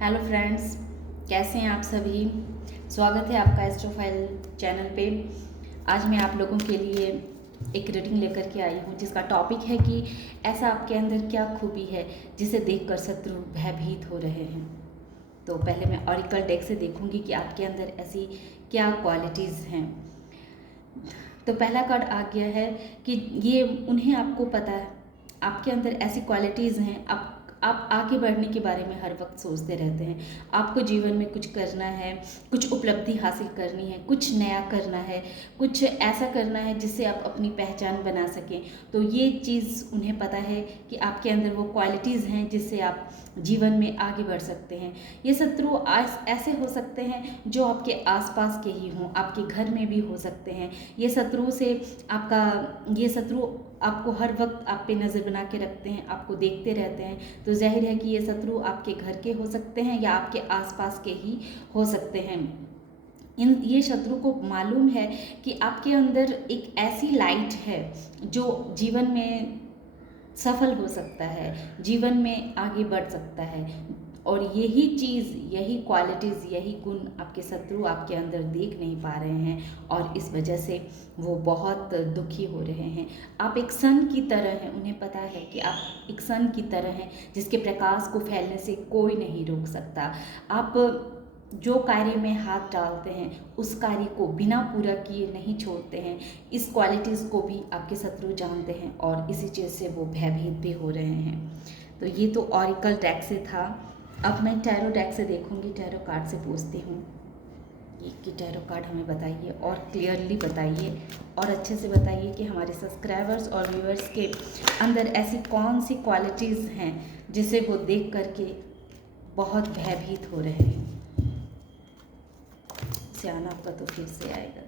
Hello friends, कैसे हैं आप सभी। स्वागत है आपका एस्ट्रोफाइल चैनल पे। आज मैं आप लोगों के लिए एक रीडिंग लेकर के आई हूँ जिसका टॉपिक है कि ऐसा आपके अंदर क्या खूबी है जिसे देखकर शत्रु भयभीत हो रहे हैं। तो पहले मैं ऑरिकल डेक से देखूंगी कि आपके अंदर ऐसी क्या क्वालिटीज़ हैं। तो पहला कार्ड आ गया है कि ये उन्हें आपको पता है आपके अंदर ऐसी क्वालिटीज़ हैं। आप आगे बढ़ने के बारे में हर वक्त सोचते रहते हैं। आपको जीवन में कुछ करना है, कुछ उपलब्धि हासिल करनी है, कुछ नया करना है, कुछ ऐसा करना है जिससे आप अपनी पहचान बना सकें। तो ये चीज़ उन्हें पता है कि आपके अंदर वो क्वालिटीज़ हैं जिससे आप जीवन में आगे बढ़ सकते हैं। ये शत्रु ऐसे हो सकते हैं जो आपके आसपास के ही हों, आपके घर में भी हो सकते हैं। ये शत्रु से ये शत्रु आपको हर वक्त आप पे नज़र बना के रखते हैं, आपको देखते रहते हैं। तो जाहिर है कि ये शत्रु आपके घर के हो सकते हैं या आपके आसपास के ही हो सकते हैं। ये शत्रु को मालूम है कि आपके अंदर एक ऐसी लाइट है जो जीवन में सफल हो सकता है, जीवन में आगे बढ़ सकता है। और यही चीज़, यही क्वालिटीज़, यही गुण आपके शत्रु आपके अंदर देख नहीं पा रहे हैं और इस वजह से वो बहुत दुखी हो रहे हैं। आप एक सन की तरह हैं, उन्हें पता है कि आप एक सन की तरह हैं जिसके प्रकाश को फैलने से कोई नहीं रोक सकता। आप जो कार्य में हाथ डालते हैं उस कार्य को बिना पूरा किए नहीं छोड़ते हैं। इस क्वालिटीज़ को भी आपके शत्रु जानते हैं और इसी चीज़ से वो भयभीत भी हो रहे हैं। तो ये तो ऑरिकल डेक से था। अब मैं टैरो डेक से देखूंगी, टैरो कार्ड से पूछती हूँ ये कि टैरो कार्ड हमें बताइए और क्लियरली बताइए और अच्छे से बताइए कि हमारे सब्सक्राइबर्स और व्यूअर्स के अंदर ऐसी कौन सी क्वालिटीज़ हैं जिसे वो देख करके बहुत भयभीत हो रहे हैं। सियाना आपका तो फिर से आएगा।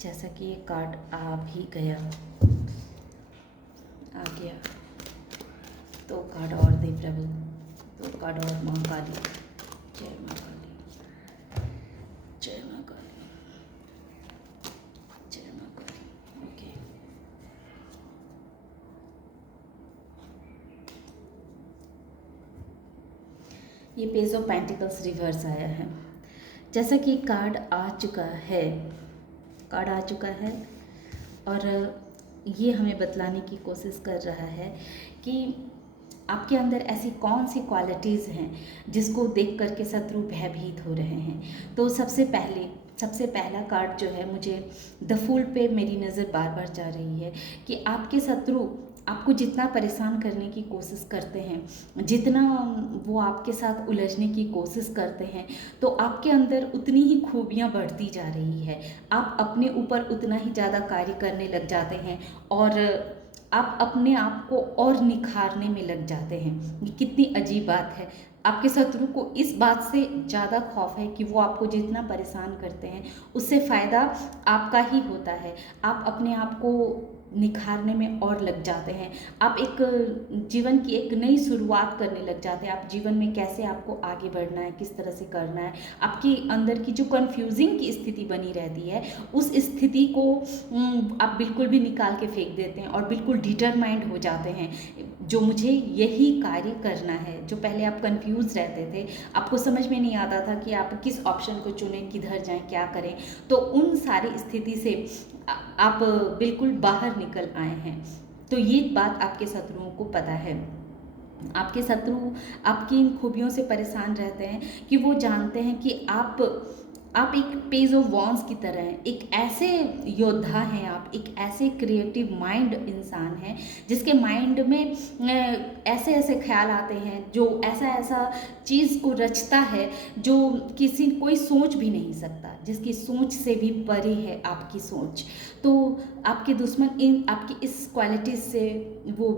जैसा कि ये कार्ड आ भी गया, आ गया, तो कार्ड और दे प्रभु, तो कार्ड और। माँ काली, जय माँ काली, जय माँ काली, जय माँ काली। ओके, ये पेज ऑफ पेंटिकल्स रिवर्स आया है। जैसा कि कार्ड आ चुका है, कार्ड आ चुका है और ये हमें बतलाने की कोशिश कर रहा है कि आपके अंदर ऐसी कौन सी क्वालिटीज़ हैं जिसको देख कर के शत्रु भयभीत हो रहे हैं। तो सबसे पहला कार्ड जो है, मुझे द फूल पे मेरी नज़र बार बार जा रही है कि आपके शत्रु आपको जितना परेशान करने की कोशिश करते हैं, जितना वो आपके साथ उलझने की कोशिश करते हैं, तो आपके अंदर उतनी ही खूबियाँ बढ़ती जा रही है। आप अपने ऊपर उतना ही ज़्यादा कार्य करने लग जाते हैं और आप अपने आप को और निखारने में लग जाते हैं। ये कितनी अजीब बात है। आपके शत्रु को इस बात से ज़्यादा खौफ है कि वो आपको जितना परेशान करते हैं उससे फ़ायदा आपका ही होता है। आप अपने आप को निखारने में और लग जाते हैं। आप एक जीवन की एक नई शुरुआत करने लग जाते हैं। आप जीवन में कैसे आपको आगे बढ़ना है, किस तरह से करना है, आपकी अंदर की जो कन्फ्यूजिंग की स्थिति बनी रहती है उस स्थिति को आप बिल्कुल भी निकाल के फेंक देते हैं और बिल्कुल डिटरमाइंड हो जाते हैं जो मुझे यही कार्य करना है। जो पहले आप कंफ्यूज रहते थे, आपको समझ में नहीं आता था कि आप किस ऑप्शन को चुनें, किधर जाएं, क्या करें, तो उन सारी स्थिति से आप बिल्कुल बाहर निकल आए हैं। तो ये बात आपके शत्रुओं को पता है। आपके शत्रु आपकी इन खूबियों से परेशान रहते हैं कि वो जानते हैं कि आप एक पेज ऑफ वॉन्स की तरह हैं। एक ऐसे योद्धा हैं, आप एक ऐसे क्रिएटिव माइंड इंसान हैं जिसके माइंड में ऐसे ऐसे ख्याल आते हैं, जो ऐसा ऐसा चीज़ को रचता है जो कोई सोच भी नहीं सकता, जिसकी सोच से भी परे है आपकी सोच। तो आपके दुश्मन आपकी इस क्वालिटीज़ से वो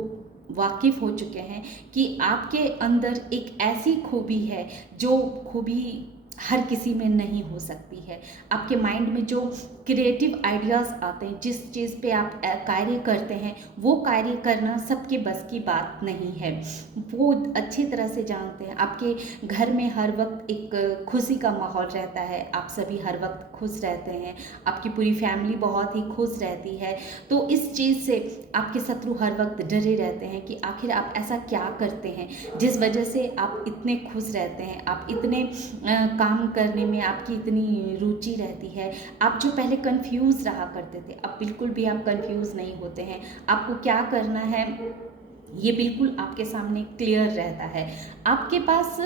वाकिफ़ हो चुके हैं कि आपके अंदर एक ऐसी खूबी है जो खूबी हर किसी में नहीं हो सकती है। आपके माइंड में जो क्रिएटिव आइडियाज़ आते हैं, जिस चीज़ पे आप कार्य करते हैं, वो कार्य करना सबके बस की बात नहीं है। वो अच्छी तरह से जानते हैं। आपके घर में हर वक्त एक खुशी का माहौल रहता है, आप सभी हर वक्त खुश रहते हैं, आपकी पूरी फैमिली बहुत ही खुश रहती है। तो इस चीज़ से आपके शत्रु हर वक्त डरे रहते हैं कि आखिर आप ऐसा क्या करते हैं जिस वजह से आप इतने खुश रहते हैं, आप इतने काम करने में आपकी इतनी रुचि रहती है। आप जो पहले कंफ्यूज रहा करते थे, अब बिल्कुल भी आप कंफ्यूज नहीं होते हैं। आपको क्या करना है ये बिल्कुल आपके सामने क्लियर रहता है। आपके पास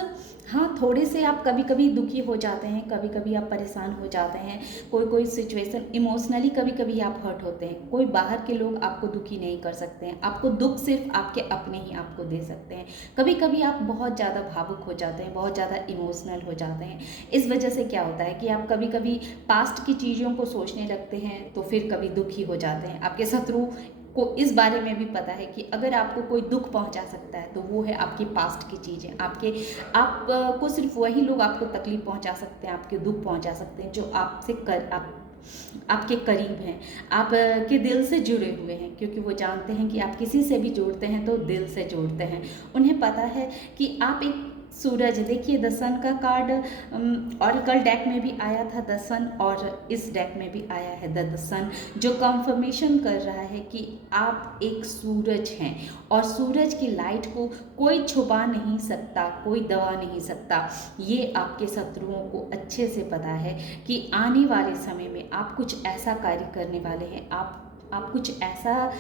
हाँ, थोड़े से आप कभी कभी दुखी हो जाते हैं, कभी कभी आप परेशान हो जाते हैं, कोई कोई सिचुएशन इमोशनली कभी कभी आप हर्ट होते हैं। कोई बाहर के लोग आपको दुखी नहीं कर सकते हैं, आपको दुख सिर्फ आपके अपने ही आपको दे सकते हैं। कभी कभी आप बहुत ज़्यादा भावुक हो जाते हैं, बहुत ज़्यादा इमोशनल हो जाते हैं। इस वजह से क्या होता है कि आप कभी कभी पास्ट की चीज़ों को सोचने लगते हैं, तो फिर कभी दुखी हो जाते हैं। आपके शत्रु को इस बारे में भी पता है कि अगर आपको कोई दुख पहुंचा सकता है तो वो है आपकी पास्ट की चीज़ें। आपको सिर्फ वही लोग आपको तकलीफ पहुंचा सकते हैं, आपके दुख पहुंचा सकते हैं जो आपके करीब हैं, आपके दिल से जुड़े हुए हैं। क्योंकि वो जानते हैं कि आप किसी से भी जोड़ते हैं तो दिल से जोड़ते हैं। उन्हें पता है कि आप एक सूरज, देखिए द सन का कार्ड ऑरिकल डेक में भी आया था द सन, और इस डेक में भी आया है द सन, जो कंफर्मेशन कर रहा है कि आप एक सूरज हैं और सूरज की लाइट को कोई छुपा नहीं सकता, कोई दबा नहीं सकता। ये आपके शत्रुओं को अच्छे से पता है कि आने वाले समय में आप कुछ ऐसा कार्य करने वाले हैं, आप कुछ ऐसा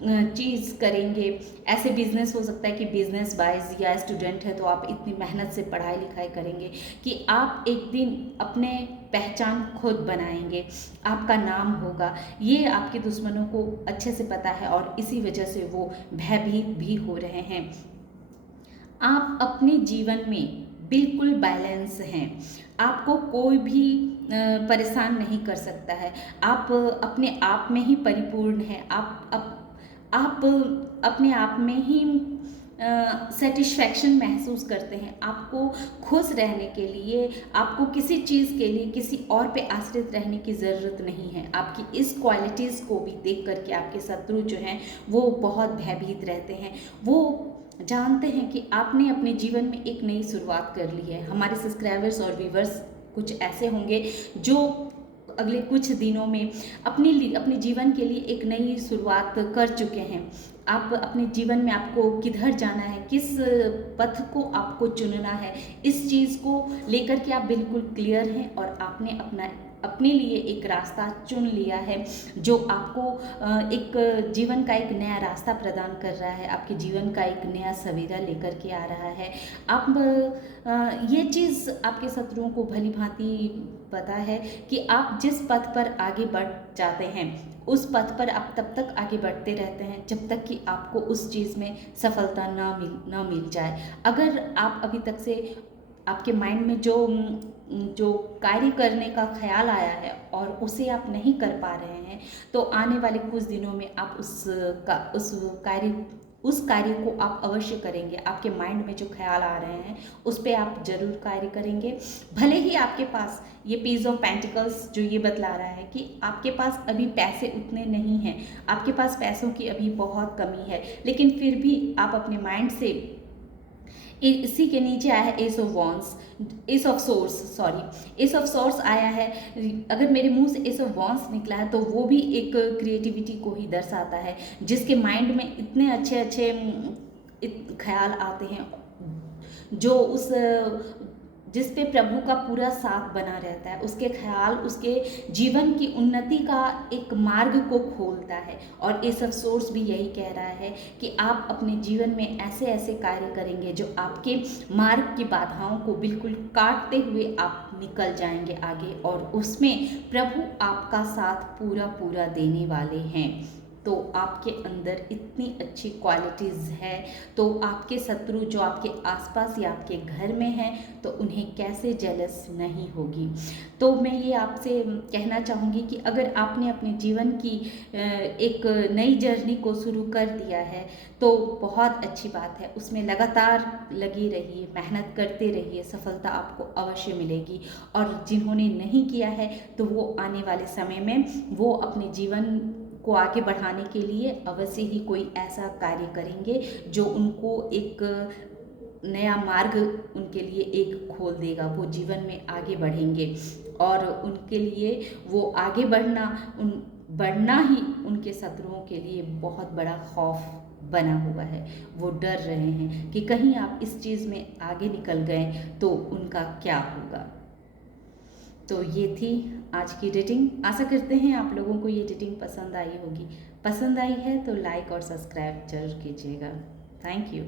चीज़ करेंगे। ऐसे बिजनेस हो सकता है कि बिजनेस वाइज, या स्टूडेंट है तो आप इतनी मेहनत से पढ़ाई लिखाई करेंगे कि आप एक दिन अपने पहचान खुद बनाएंगे, आपका नाम होगा। ये आपके दुश्मनों को अच्छे से पता है और इसी वजह से वो भयभीत भी हो रहे हैं। आप अपने जीवन में बिल्कुल बैलेंस हैं, आपको कोई भी परेशान नहीं कर सकता है। आप अपने आप में ही परिपूर्ण हैं। आप अपने आप में ही सेटिस्फैक्शन महसूस करते हैं। आपको खुश रहने के लिए, आपको किसी चीज़ के लिए किसी और पे आश्रित रहने की ज़रूरत नहीं है। आपकी इस क्वालिटीज़ को भी देख करके आपके शत्रु जो हैं वो बहुत भयभीत रहते हैं। वो जानते हैं कि आपने अपने जीवन में एक नई शुरुआत कर ली है। हमारे सब्सक्राइबर्स और व्यूवर्स कुछ ऐसे होंगे जो अगले कुछ दिनों में अपने जीवन के लिए एक नई शुरुआत कर चुके हैं। आप अपने जीवन में आपको किधर जाना है, किस पथ को आपको चुनना है, इस चीज़ को लेकर के आप बिल्कुल क्लियर हैं और आपने अपने लिए एक रास्ता चुन लिया है जो आपको एक जीवन का एक नया रास्ता प्रदान कर रहा है, आपके जीवन का एक नया सवेरा लेकर के आ रहा है। आप ये चीज़ आपके शत्रुओं को भली भांति पता है कि आप जिस पथ पर आगे बढ़ जाते हैं उस पथ पर आप तब तक आगे बढ़ते रहते हैं जब तक कि आपको उस चीज़ में सफलता ना मिल जाए। अगर आप अभी तक से आपके माइंड में जो कार्य करने का ख्याल आया है और उसे आप नहीं कर पा रहे हैं, तो आने वाले कुछ दिनों में आप उस कार्य को आप अवश्य करेंगे। आपके माइंड में जो ख्याल आ रहे हैं उस पर आप जरूर कार्य करेंगे। भले ही आपके पास ये पीस ऑफ पेंटिकल्स जो ये बतला रहा है कि आपके पास अभी पैसे उतने नहीं हैं, आपके पास पैसों की अभी बहुत कमी है, लेकिन फिर भी आप अपने माइंड से, इसी के नीचे आया है एस ऑफ सोर्स आया है। अगर मेरे मुंह से एस ऑफ वॉन्स निकला है तो वो भी एक क्रिएटिविटी को ही दर्शाता है, जिसके माइंड में इतने अच्छे अच्छे ख्याल आते हैं जो जिस पे प्रभु का पूरा साथ बना रहता है। उसके ख्याल उसके जीवन की उन्नति का एक मार्ग को खोलता है। और ये सब सोर्स भी यही कह रहा है कि आप अपने जीवन में ऐसे ऐसे कार्य करेंगे जो आपके मार्ग की बाधाओं को बिल्कुल काटते हुए आप निकल जाएंगे आगे, और उसमें प्रभु आपका साथ पूरा पूरा देने वाले हैं। तो आपके अंदर इतनी अच्छी क्वालिटीज़ है, तो आपके शत्रु जो आपके आसपास या आपके घर में हैं तो उन्हें कैसे जेलस नहीं होगी। तो मैं ये आपसे कहना चाहूँगी कि अगर आपने अपने जीवन की एक नई जर्नी को शुरू कर दिया है तो बहुत अच्छी बात है, उसमें लगातार लगी रहिए, मेहनत करते रहिए, सफलता आपको अवश्य मिलेगी। और जिन्होंने नहीं किया है तो वो आने वाले समय में वो अपने जीवन को आगे बढ़ाने के लिए अवश्य ही कोई ऐसा कार्य करेंगे जो उनको एक नया मार्ग उनके लिए एक खोल देगा। वो जीवन में आगे बढ़ेंगे और उनके लिए वो आगे बढ़ना ही उनके शत्रुओं के लिए बहुत बड़ा खौफ बना हुआ है। वो डर रहे हैं कि कहीं आप इस चीज़ में आगे निकल गए तो उनका क्या होगा। तो ये थी आज की रीडिंग। आशा करते हैं आप लोगों को ये रीडिंग पसंद आई होगी। पसंद आई है तो लाइक और सब्सक्राइब जरूर कीजिएगा। Thank you.